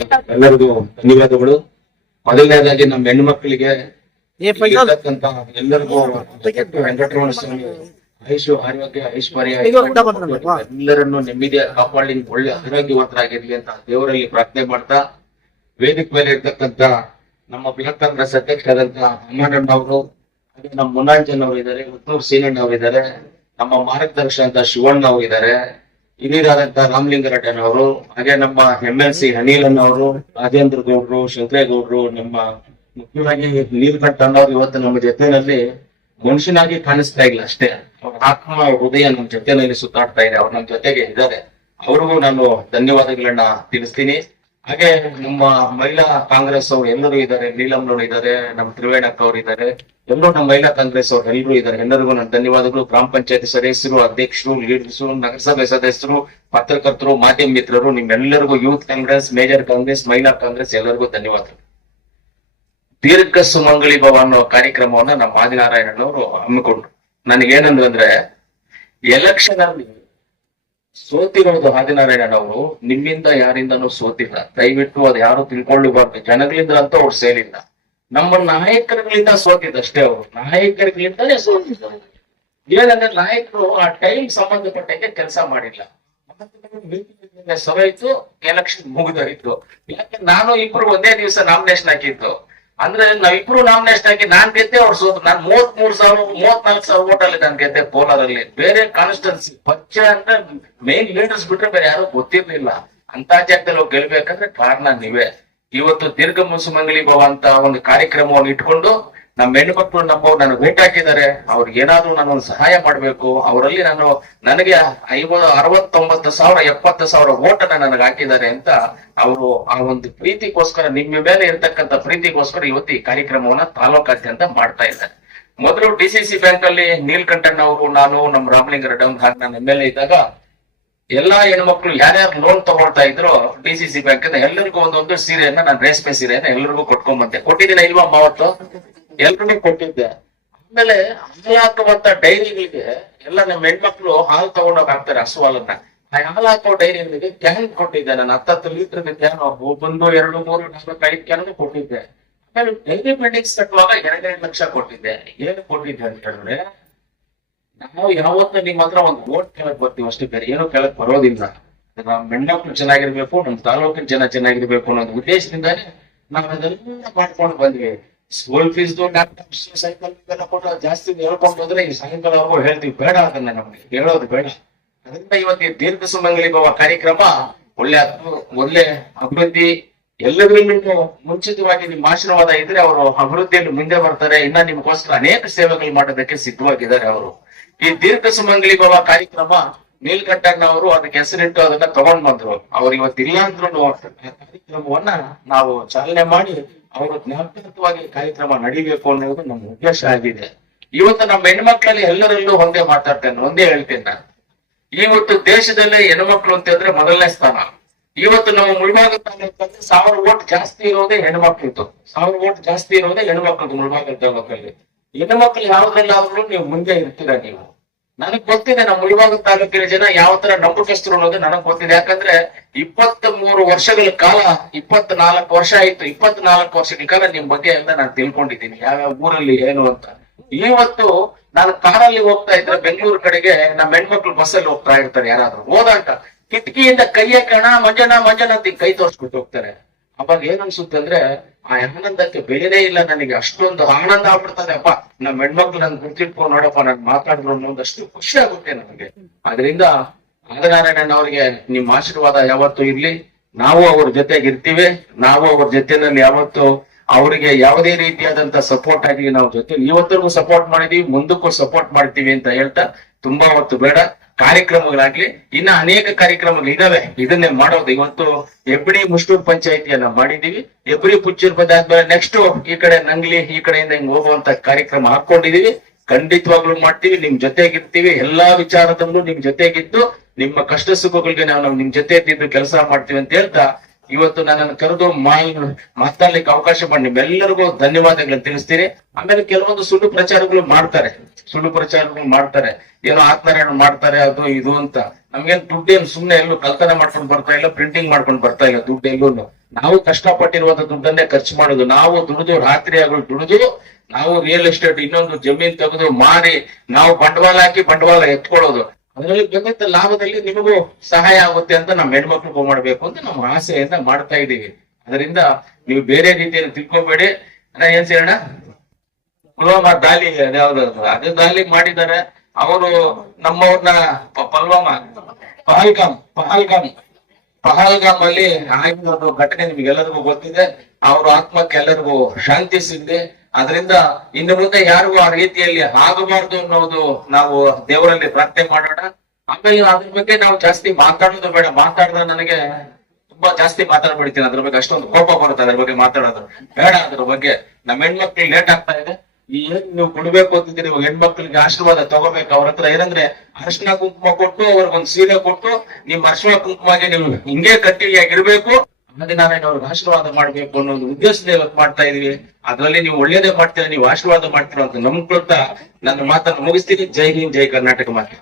ಎಲ್ಲರಿಗೂ ಧನ್ಯವಾದಗಳು. ಮೊದಲನೇದಾಗಿ ನಮ್ಮ ಹೆಣ್ಣು ಮಕ್ಕಳಿಗೆ ಎಲ್ಲರಿಗೂ ವೆಂಕಟರಮಣ ಸ್ವಾಮಿ ಆಯುಷು ಆರೋಗ್ಯ ಐಶ್ವರ್ಯ ಎಲ್ಲರನ್ನು ನೆಮ್ಮದಿಯ ಕಾಪಾಡಲಿ ಒಳ್ಳೆ ಆರೋಗ್ಯವಂತರಾಗಿರ್ಲಿ ಅಂತ ದೇವರಲ್ಲಿ ಪ್ರಾರ್ಥನೆ ಮಾಡ್ತಾ ವೇದಿಕೆ ಮೇಲೆ ಇರ್ತಕ್ಕಂತ ನಮ್ಮ ಬೃಹತ್ ಅಧ್ಯಕ್ಷರಾದಂತ ಅಮ್ಮಣ್ಣ ಅವರು ನಮ್ಮ ಮುನಾಂಜನ್ ಅವರು ಇದ್ದಾರೆ ಉತ್ತಮ್ ಸೀನಣ್ಣ ಅವರು ಇದ್ದಾರೆ ನಮ್ಮ ಮಾರ್ಗದರ್ಶಿ ಅಂತ ಶಿವಣ್ಣ ಅವರು ಇದ್ದಾರೆ. ಹಿರಿಯರಾದಂತ ರಾಮಲಿಂಗರೆಡ್ಡನ್ ಅವರು, ಹಾಗೆ ನಮ್ಮ ಎಂ ಎಲ್ ಸಿ ಅನಿಲಣ್ಣ ಅವರು, ರಾಜೇಂದ್ರ ಗೌಡ್ರು, ಶಂಕರೇಗೌಡ್ರು, ನಮ್ಮ ಮುಖ್ಯವಾಗಿ ನೀಲಕಂಠ ಅನ್ನೋರು ಇವತ್ತು ನಮ್ಮ ಜೊತೆನಲ್ಲಿ ಮನುಷ್ಯನಾಗಿ ಕಾಣಿಸ್ತಾ ಇಲ್ಲ ಅಷ್ಟೇ. ಅವ್ರ ಆತ್ಮ ಹೃದಯ ನಮ್ಮ ಜೊತೆನಲ್ಲಿ ಸುತ್ತಾಡ್ತಾ ಇದೆ. ಅವ್ರು ನಮ್ಮ ಜೊತೆಗೆ ಇದ್ದಾರೆ. ಅವ್ರಿಗೂ ನಾನು ಧನ್ಯವಾದಗಳನ್ನ ತಿಳಿಸ್ತೀನಿ. ಹಾಗೆ ನಮ್ಮ ಮಹಿಳಾ ಕಾಂಗ್ರೆಸ್ ಅವರು ಎಲ್ಲರೂ ಇದ್ದಾರೆ ನೀಲಮ್ನವರು ಇದ್ದಾರೆ, ನಮ್ಮ ತ್ರಿವೇಣಕ್ಕ ಅವರು ಇದ್ದಾರೆ. ಎಲ್ಲರೂ ನಮ್ಮ ಮಹಿಳಾ ಕಾಂಗ್ರೆಸ್ ಅವರು ಎಲ್ಲರೂ ಇದ್ದಾರೆ. ಎಲ್ಲರಿಗೂ ನನ್ನ ಧನ್ಯವಾದಗಳು. ಗ್ರಾಮ ಪಂಚಾಯತ್ ಸದಸ್ಯರು, ಅಧ್ಯಕ್ಷರು ಲೀಡರ್ಸು ನಗರಸಭೆ ಸದಸ್ಯರು, ಪತ್ರಕರ್ತರು, ಮಾಧ್ಯಮ ಮಿತ್ರರು, ನಿಮ್ಮೆಲ್ಲರಿಗೂ ಯೂತ್ ಕಾಂಗ್ರೆಸ್, ಮೇಜರ್ ಕಾಂಗ್ರೆಸ್, ಮಹಿಳಾ ಕಾಂಗ್ರೆಸ್ ಎಲ್ಲರಿಗೂ ಧನ್ಯವಾದಗಳು. ದೀರ್ಘ ಸುಮಂಗಳಿ ಭವ ಅನ್ನೋ ಕಾರ್ಯಕ್ರಮವನ್ನ ನಮ್ಮ ಆದಿನಾರಾಯಣನವರು ಹಮ್ಮಿಕೊಂಡ್ರು. ನನಗೇನಂದ್ರೆ, ಎಲೆಕ್ಷನ್ ಅಲ್ಲಿ ಸೋತಿರೋದು ಆದಿನಾರಾಯಣನವರು ನಿಮ್ಮಿಂದ ಯಾರಿಂದನೂ ಸೋತಿಲ್ಲ. ದಯವಿಟ್ಟು ಅದು ಯಾರು ತಿಳ್ಕೊಳ್ಳಬಾರ್ದು. ಜನಗಳಿಂದ ಅಂತ ಅವ್ರು ಸೇರಿಲ್ಲ. ನಮ್ಮ ನಾಯಕರುಗಳಿಂದ ಸೋತಿದ್ದಷ್ಟೇ ಅವರು. ನಾಯಕರುಗಳಿಂದಲೇ ಸೋತಿದ್ದ ಏನಂದ್ರೆ ನಾಯಕರು ಆ ಟೈಮ್ ಸಂಬಂಧಪಟ್ಟಂಗೆ ಕೆಲಸ ಮಾಡಿಲ್ಲ. ಸರೋಯ್ತು ಎಲೆಕ್ಷನ್ ಮುಗಿದೋಯ್ತು. ಯಾಕೆ ನಾನು ಇಬ್ರು ಒಂದೇ ದಿವಸ ನಾಮಿನೇಷನ್ ಹಾಕಿದ್ದು? ಅಂದ್ರೆ ನಾವಿಬ್ರು ನಾಮಿನೇಷನ್ ಹಾಕಿ ನಾನ್ ಗೆದ್ದೆ ಅವ್ರು ಸೋತು ನಾನ್ ಮೂವತ್ ಮೂರ್ ಸಾವಿರ, ಮೂವತ್ನಾಲ್ಕು ಸಾವಿರ ಓಟ್ ಅಲ್ಲಿ ನಾನ್ ಗೆದ್ದೆ ಕೋಲಾರಲ್ಲಿ. ಬೇರೆ ಕಾನ್ಸ್ಟೆನ್ಸಿ ಪಕ್ಷ ಅಂದ್ರೆ ಮೇನ್ ಲೀಡರ್ಸ್ ಬಿಟ್ರೆ ಬೇರೆ ಯಾರು ಗೊತ್ತಿರ್ಲಿಲ್ಲ. ಅಂತ ಜಾಗದಲ್ಲಿ ಗೆಲ್ಬೇಕಂದ್ರೆ ಕಾರಣ ನೀವೇ. ಇವತ್ತು ದೀರ್ಘ ಮುಸುಮಂಗಲಿ ಭವ ಅಂತ ಒಂದು ಕಾರ್ಯಕ್ರಮವನ್ನು ಇಟ್ಕೊಂಡು ನಮ್ಮ ಹೆಣ್ಣುಮಕ್ಳು ನಮ್ಮವ್ರು ನಾನು ಭೇಟಿ ಹಾಕಿದ್ದಾರೆ ಅವ್ರಿಗೆ ಏನಾದ್ರೂ ನಾನು ಸಹಾಯ ಮಾಡ್ಬೇಕು, ಅವರಲ್ಲಿ ನಾನು ನನಗೆ ಐವತ್ತು ಅರವತ್ತೊಂಬತ್ತು ಸಾವಿರ, ಎಪ್ಪತ್ತು ಸಾವಿರ ಓಟನ್ನ ನನಗೆ ಹಾಕಿದ್ದಾರೆ ಅಂತ ಅವರು ಆ ಒಂದು ಪ್ರೀತಿಗೋಸ್ಕರ, ನಿಮ್ಮ ಮೇಲೆ ಇರ್ತಕ್ಕಂಥ ಪ್ರೀತಿಗೋಸ್ಕರ ಇವತ್ತು ಈ ಕಾರ್ಯಕ್ರಮವನ್ನ ತಾಲೂಕಾದ್ಯಂತ ಮಾಡ್ತಾ ಇದ್ದಾರೆ. ಮೊದಲು ಡಿ ಸಿ ಸಿ ಬ್ಯಾಂಕ್ ಅಲ್ಲಿ ನೀಲ್ಕಂಠಣ್ಣ ಅವರು, ನಾನು, ನಮ್ಮ ರಾಮಲಿಂಗರ ಡೌನ್ ಹಾಗೆ ನಾನು ಎಂ ಎಲ್ ಎ ಇದ್ದಾಗ ಎಲ್ಲಾ ಹೆಣ್ಮಕ್ಳು ಯಾರ್ಯಾರು ಲೋನ್ ತಗೊಳ್ತಾ ಇದ್ರು ಡಿ ಸಿ ಸಿ ಬ್ಯಾಂಕ್ ಎಲ್ಲರಿಗೂ ಒಂದೊಂದು ಸೀರೆಯನ್ನ, ನಾನು ರೇಷ್ಮೆ ಸೀರೆಯನ್ನ ಎಲ್ಲರಿಗೂ ಕೊಟ್ಕೊಂಡ್ ಬಂದೆ ಕೊಟ್ಟಿದ್ದೀನಿ ಇಲ್ವಾ ಮಾವತ್ತು ಎಲ್ರಿಗೂ ಕೊಟ್ಟಿದ್ದೆ. ಆಮೇಲೆ ಹಾಕುವಂತ ಡೈರಿಗಳಿಗೆ ಎಲ್ಲ ನಮ್ಮ ಹೆಣ್ಮಕ್ಳು ಹಾಲು ತಗೊಂಡೋಗ್ ಹಾಕ್ತಾರೆ ಹಸು ಹಾಲನ್ನ ಆ ಹಾಲು ಡೈರಿಗಳಿಗೆ ಕ್ಯಾನ್ ಕೊಟ್ಟಿದ್ದೆ. ನಾನು ಹತ್ತತ್ತು ಲೀಟರ್ ಕ್ಯಾನ್ ಬಂದು ಎರಡು, ಮೂರು, ನಾಲ್ಕು, ಐದು ಕ್ಯಾನ್ ಕೊಟ್ಟಿದ್ದೆ. ಆಮೇಲೆ ಡೈರಿ ಬಿಲ್ಡಿಂಗ್ಸ್ ಕಟ್ಟುವಾಗ ಎರಡೆರಡು ಲಕ್ಷ ಕೊಟ್ಟಿದ್ದೆ. ಏನು ಕೊಟ್ಟಿದ್ದೆ ಅಂತ ಹೇಳಿದ್ರೆ, ನಾವು ಯಾವತ್ತೂ ನಿಮ್ಮ ಹತ್ರ ಒಂದು ಓಟ್ ಕೇಳಕ್ ಬರ್ತೀವಿ ಅಷ್ಟೇ ಬೇರೆ ಏನು ಕೇಳಕ್ ಬರೋದಿಲ್ಲ. ನಮ್ಮ ಹೆಣ್ಮಕ್ಳು ಚೆನ್ನಾಗಿರ್ಬೇಕು, ನಮ್ಮ ತಾಲೂಕಿನ ಜನ ಚೆನ್ನಾಗಿರ್ಬೇಕು ಅನ್ನೋದು ಉದ್ದೇಶದಿಂದಾನೇ ನಾವು ಅದೆಲ್ಲ ಮಾಡ್ಕೊಂಡು ಬಂದ್ವಿ. ಸ್ಕೂಲ್ ಫೀಸ್ ಸೈಕಲ್ ಕೊಟ್ಟು ಜಾಸ್ತಿ ಹೇಳ್ಕೊಂಡು ಹೋದ್ರೆ ಈ ಸಾಯಂಕಾಲವರೆಗೂ ಹೇಳ್ತೀವಿ, ಬೇಡ ಅದನ್ನ ನಮ್ಗೆ. ಹೇಳೋದು ಬೇಡ. ಅದರಿಂದ ಇವತ್ತು ಈ ದೀರ್ಘ ಸುಮಂಗಲಿ ಕಾರ್ಯಕ್ರಮ ಒಳ್ಳೆ ಒಳ್ಳೆ ಅಭಿವೃದ್ಧಿ ಎಲ್ಲದರಲ್ಲೂ ಮುಂಚಿತವಾಗಿ ನಿಮ್ಮ ಆಶೀರ್ವಾದ ಇದ್ರೆ ಅವರು ಅಭಿವೃದ್ಧಿಯಲ್ಲಿ ಮುಂದೆ ಬರ್ತಾರೆ. ಇನ್ನ ನಿಮಗೋಸ್ಕರ ಅನೇಕ ಸೇವೆಗಳು ಮಾಡೋದಕ್ಕೆ ಸಿದ್ಧವಾಗಿದ್ದಾರೆ ಅವರು. ಈ ದೀರ್ಘ ಸುಮಂಗಲಿ ಕಾರ್ಯಕ್ರಮ ನೀಲ್ಕಟ್ಟಣ್ಣ ಅವರು ಅದಕ್ಕೆ ಹೆಸರಿಟ್ಟು ಅದನ್ನ ತಗೊಂಡ್ ಬಂದ್ರು. ಅವ್ರು ಇವತ್ತಿಲ್ಲ ಅಂದ್ರೂ ಕಾರ್ಯಕ್ರಮವನ್ನ ನಾವು ಚಾಲನೆ ಮಾಡಿ ಅವರು ಜ್ಞಾಪಕವಾಗಿ ಕಾರ್ಯಕ್ರಮ ನಡಿಬೇಕು ಅನ್ನೋದು ನಮ್ಮ ಉದ್ದೇಶ ಆಗಿದೆ. ಇವತ್ತು ನಮ್ಮ ಹೆಣ್ಮಕ್ಳಲ್ಲಿ ಎಲ್ಲರಲ್ಲೂ ಒಂದೇ ಮಾತಾಡ್ತೇನೆ ಒಂದೇ ಹೇಳ್ತೇನೆ ನಾನು. ಇವತ್ತು ದೇಶದಲ್ಲೇ ಹೆಣ್ಮಕ್ಳು ಅಂತ ಹೇಳಿದ್ರೆ ಮೊದಲನೇ ಸ್ಥಾನ. ಇವತ್ತು ನಮ್ಮ ಮುಳಬಾಗ ತಾಲೂಕಲ್ಲಿ ಸಾವಿರ ಓಟ್ ಜಾಸ್ತಿ ಇರೋದೇ ಹೆಣ್ಮಕ್ಳಿತ್ತು ಸಾವಿರ ಓಟ್ ಜಾಸ್ತಿ ಇರೋದೇ ಹೆಣ್ಮಕ್ಳದ್ದು ಮುಳಬಾಗ ತಾಲೂಕಲ್ಲಿ. ಹೆಣ್ಮಕ್ಳು ಯಾವ್ದ್ರಲ್ಲಾದ್ರೂ ನೀವು ಮುಂದೆ ಇರ್ತೀರಾ ನೀವು. ನನಗ್ ಗೊತ್ತಿದೆ ನಮ್ಮ ಮುಳಿಬಾಗ ತಾಲೂಕಿನ ಜನ ಯಾವ ತರ ನಂಬಿಕಸ್ತರು ಅನ್ನೋದು ನನಗ್ ಗೊತ್ತಿದೆ. ಯಾಕಂದ್ರೆ ಇಪ್ಪತ್ತ್ ಮೂರು ವರ್ಷಗಳ ಕಾಲ ಇಪ್ಪತ್ ನಾಲ್ಕು ವರ್ಷ ಆಯ್ತು. ಇಪ್ಪತ್ ನಾಲ್ಕು ವರ್ಷಗಳ ಕಾಲ ನಿಮ್ ಬಗ್ಗೆ ಎಲ್ಲ ನಾನು ತಿಳ್ಕೊಂಡಿದ್ದೀನಿ. ಯಾವ್ಯಾವ ಊರಲ್ಲಿ ಏನು ಅಂತ. ಇವತ್ತು ನಾನು ಕಾರಲ್ಲಿ ಹೋಗ್ತಾ ಇದ್ರೆ ಬೆಂಗಳೂರು ಕಡೆಗೆ ನಮ್ಮ ಹೆಣ್ಮಕ್ಳು ಬಸ್ಸಲ್ಲಿ ಹೋಗ್ತಾ ಇರ್ತಾರೆ ಯಾರಾದ್ರೂ. ಹೋದಾಗ ಕಿಟಕಿಯಿಂದ ಕೈಯ ಕಣ, ಮಂಜನ ಮಂಜನ ಅಂತ ಕೈ ತೋರ್ಸ್ಬಿಟ್ಟು ಹೋಗ್ತಾರೆ. ಅವಾಗ ಏನ್ ಅನ್ಸುತ್ತೆ ಅಂದ್ರೆ ಆ ಆನಂದಕ್ಕೆ ಬೆಲೆನೇ ಇಲ್ಲ ನನಗೆ. ಅಷ್ಟೊಂದು ಆನಂದ ಆಗ್ಬಿಡ್ತದೆ. ಅಪ್ಪ, ನಮ್ಮ ಹೆಣ್ಮಕ್ಳು ನನ್ ಗುರ್ತಿಟ್ಕೊ, ನೋಡಪ್ಪ, ನಾನು ಮಾತಾಡಿದ್ರು ಅನ್ನೋದಷ್ಟು ಖುಷಿ ಆಗುತ್ತೆ ನನಗೆ. ಅದರಿಂದ ಆದನಾರಾಯಣನ್ ಅವರಿಗೆ ನಿಮ್ಮ ಆಶೀರ್ವಾದ ಯಾವತ್ತು ಇರ್ಲಿ. ನಾವು ಅವ್ರ ಜೊತೆಗೆ ಇರ್ತೀವಿ. ನಾವು ಅವ್ರ ಜೊತೆನಲ್ಲಿ ಯಾವತ್ತು ಅವರಿಗೆ ಯಾವುದೇ ರೀತಿಯಾದಂತ ಸಪೋರ್ಟ್ ಆಗಿ ನಾವು ಜೊತೆ ಇವತ್ತಿಗೂ ಸಪೋರ್ಟ್ ಮಾಡಿದೀವಿ, ಮುಂದಕ್ಕೂ ಸಪೋರ್ಟ್ ಮಾಡ್ತೀವಿ ಅಂತ ಹೇಳ್ತಾ ತುಂಬಾ ಹೊತ್ತು ಬೇಡ. ಕಾರ್ಯಕ್ರಮಗಳಾಗ್ಲಿ, ಇನ್ನ ಅನೇಕ ಕಾರ್ಯಕ್ರಮಗಳು ಇದಾವೆ ಇದನ್ನೇ ಮಾಡೋದು ಇವತ್ತು ಎಬ್ಬಿಡಿ ಮುಷ್ಟೂರ್ ಪಂಚಾಯತಿಯನ್ನ ಮಾಡಿದೀವಿ. ಎಬ್ರಿ ಪುಚ್ಚೂರ್ ಬಂದಾದ್ಮೇಲೆ ನೆಕ್ಸ್ಟ್ ಈ ಕಡೆ ನಂಗ್ಲಿ, ಈ ಕಡೆಯಿಂದ ಹಿಂಗ್ ಹೋಗುವಂತ ಕಾರ್ಯಕ್ರಮ ಹಾಕೊಂಡಿದೀವಿ ಖಂಡಿತವಾಗ್ಲೂ ಮಾಡ್ತೀವಿ. ನಿಮ್ ಜೊತೆಗಿರ್ತೀವಿ. ಎಲ್ಲಾ ವಿಚಾರದಲ್ಲೂ ನಿಮ್ ಜೊತೆಗಿದ್ದು, ನಿಮ್ಮ ಕಷ್ಟ ಸುಖಗಳಿಗೆ ನಾವು ನಿಮ್ ಜೊತೆ ಇದ್ದು ಕೆಲಸ ಮಾಡ್ತೀವಿ ಅಂತ ಹೇಳ್ತಾ, ಇವತ್ತು ನನ್ನನ್ನು ಕರೆದು ಮಾಲ್ ಮಾತಾಡ್ಲಿಕ್ಕೆ ಅವಕಾಶ ಮಾಡಿ ನಿಮ್ಮೆಲ್ಲರಿಗೂ ಧನ್ಯವಾದಗಳನ್ನ ತಿಳಿಸ್ತೀನಿ. ಆಮೇಲೆ ಕೆಲವೊಂದು ಸುಳ್ಳು ಪ್ರಚಾರಗಳು ಮಾಡ್ತಾರೆ. ಸುಳ್ಳು ಪ್ರಚಾರಗಳು ಮಾಡ್ತಾರೆ, ಏನೋ ಆತ್ಮಾರಾಯಣ ಮಾಡ್ತಾರೆ, ಅದು ಇದು ಅಂತ. ನಮ್ಗೇನ್ ದುಡ್ಡೇನು ಸುಮ್ನೆ ಎಲ್ಲೂ ಕಲ್ತನ ಮಾಡ್ಕೊಂಡು ಬರ್ತಾ ಇಲ್ಲ ಪ್ರಿಂಟಿಂಗ್ ಮಾಡ್ಕೊಂಡು ಬರ್ತಾ ಇಲ್ಲ ದುಡ್ಡು ಎಲ್ಲೂ ನಾವು ಕಷ್ಟಪಟ್ಟಿರುವಂತ ದುಡ್ಡನ್ನೇ ಖರ್ಚು ಮಾಡೋದು, ನಾವು ದುಡಿದು ರಾತ್ರಿ ಆಗಲು ದುಡಿದು, ನಾವು ರಿಯಲ್ ಎಸ್ಟೇಟ್ ಇನ್ನೊಂದು ಜಮೀನ್ ತೆಗೆದು ಮಾರಿ, ನಾವು ಬಂಡವಾಳ ಹಾಕಿ ಬಂಡವಾಳ ಎತ್ಕೊಳ್ಳೋದು. ಅದರಲ್ಲಿ ಬಂದಂತ ಲಾಭದಲ್ಲಿ ನಿಮಗೂ ಸಹಾಯ ಆಗುತ್ತೆ ಅಂತ ನಮ್ಮ ಹೆಣ್ಮಕ್ಳಿಗೂ ಮಾಡ್ಬೇಕು ಅಂತ ನಮ್ಮ ಆಸೆಯಿಂದ ಮಾಡ್ತಾ ಇದೀವಿ. ಅದರಿಂದ ನೀವು ಬೇರೆ ರೀತಿಯಲ್ಲಿ ತಿಳ್ಕೊಬೇಡಿ. ಏನ್ ಸೇರೋಣ ಪುಲ್ವಾಮಾ ದಾಳಿ ಯಾವ್ದು ಅದು? ದಾಳಿ ಮಾಡಿದ್ದಾರೆ. ಅವರು ನಮ್ಮವ್ರನ್ನ ಪಲ್ವಾಮಾ. ಪಹಲ್ಗಾಮ್ ಪಹಲ್ಗಾಮ್. ಪಹಲ್ಗಾಮ್ ಅಲ್ಲಿ ಒಂದು ಘಟನೆ ನಿಮ್ಗೆಲ್ಲರಿಗೂ ಗೊತ್ತಿದೆ. ಅವ್ರ ಆತ್ಮಕ್ಕೆ ಎಲ್ಲರಿಗೂ ಶಾಂತಿ ಸಿಗದೆ, ಅದರಿಂದ ಇನ್ನು ಮುಂದೆ ಯಾರಿಗೂ ಆ ರೀತಿಯಲ್ಲಿ ಆಗಬಾರ್ದು ಅನ್ನೋದು ನಾವು ದೇವರಲ್ಲಿ ಪ್ರಾರ್ಥನೆ ಮಾಡೋಣ. ಆಮೇಲೆ ಅದ್ರ ಬಗ್ಗೆ ನಾವು ಜಾಸ್ತಿ ಮಾತಾಡೋದು ಬೇಡ. ಮಾತಾಡಿದ್ರೆ ನನಗೆ ತುಂಬಾ ಜಾಸ್ತಿ ಮಾತಾಡ್ಬಿಡ್ತೀನಿ. ಅದ್ರ ಬಗ್ಗೆ ಅಷ್ಟೊಂದು ಕೋಪ ಬರುತ್ತೆ. ಅದ್ರ ಬಗ್ಗೆ ಮಾತಾಡೋದು ಬೇಡ. ಅದ್ರ ಬಗ್ಗೆ ನಮ್ಮ ಹೆಣ್ಮಕ್ಳಿಗೆ ಲೇಟ್ ಆಗ್ತಾ ಇದೆ. ಏನ್ ನೀವು ಕೊಡ್ಬೇಕು ಅಂತಿದ್ದೀರಿ ಇವಾಗ ಹೆಣ್ಮಕ್ಳಿಗೆ ಆಶೀರ್ವಾದ ತಗೋಬೇಕು. ಅವ್ರ ಹತ್ರ ಏನಂದ್ರೆ ಅರ್ಶನ ಕುಂಕುಮ ಕೊಟ್ಟು ಒಂದ್ ಸೀರೆ ಕೊಟ್ಟು ನಿಮ್ ಅರ್ಶನ ಕುಂಕುಮಗೆ ನೀವು ಹಿಂಗೆ ಕಟ್ಟಿಗೆಯಾಗಿರ್ಬೇಕು ನಾನೇ ಅವ್ರಿಗೆ ಆಶೀರ್ವಾದ ಮಾಡ್ಬೇಕು ಅನ್ನೋ ಒಂದು ಉದ್ದೇಶದಿಂದ ಇವತ್ತು ಮಾಡ್ತಾ ಇದೀವಿ. ಅದ್ರಲ್ಲಿ ನೀವು ಒಳ್ಳೇದೇ ಮಾಡ್ತೀರ, ನೀವು ಆಶೀರ್ವಾದ ಮಾಡ್ತೀರ ಅಂತ ನಮ್ಕೊಳ್ತಾ ನನ್ನ ಮಾತನ್ನು ಮುಗಿಸ್ತೀನಿ. ಜೈ ಹಿಂದ್, ಜೈ ಕರ್ನಾಟಕ ಮಾತೆ.